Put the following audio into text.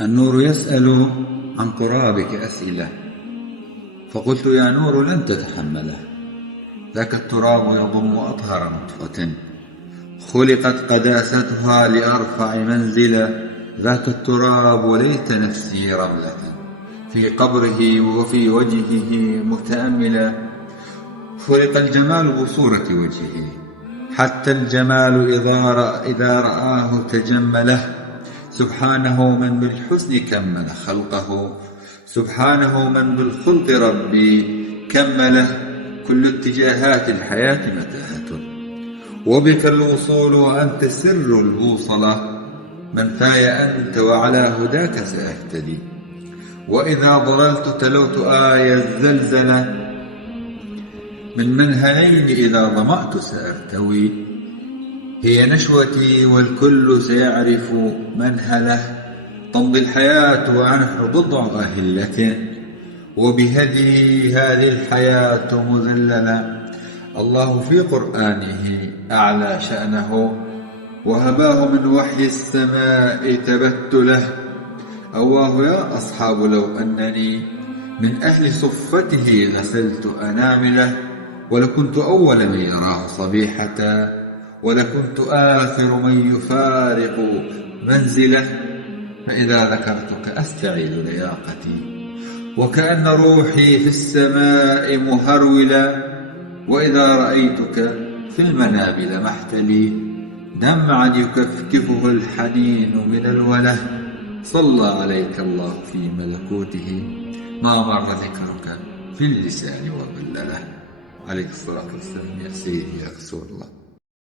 النور يسأل عن قرابك أسئلة، فقلت يا نور لن تتحمله. ذاك التراب يضم أطهر نطفة، خلقت قداستها لأرفع منزلة. ذاك التراب وليت نفسي رملة في قبره وفي وجهه متأملة. خلق الجمال بصورة وجهه، حتى الجمال إذا رآه تجمله. سبحانه من بالحسن كمل خلقه، سبحانه من بالخلق ربي كمله. كل اتجاهات الحياة متاهة، وبك الوصول وأنت سر البوصلة. من ثاي أنت وعلى هداك سأهتدي، وإذا ضللت تلوت آية الزلزلة. من منهلين إذا ظمأت سأرتوي، هي نشوتي والكل سيعرف منهله. تمضي الحياة ونحن بضع أهلة، وبهدي هذه الحياة مذللة. الله في قرآنه أعلى شأنه، وهباه من وحي السماء تبتله. أواه يا أصحاب لو أنني من أهل صفته غسلت أنامله، ولكنت أول من يراه صبيحة، ولكنت آخر من يفارق منزله. فإذا ذكرتك أستعيد لياقتي، وكأن روحي في السماء مهرولة. وإذا رأيتك في المنابل محتلي، دمعا يكفكفه الحنين من الوله. صلى عليك الله في ملكوته، ما مر ذكرك في اللسان وبلله. عليك الصلاة والسلام يا سيدي يا رسول الله.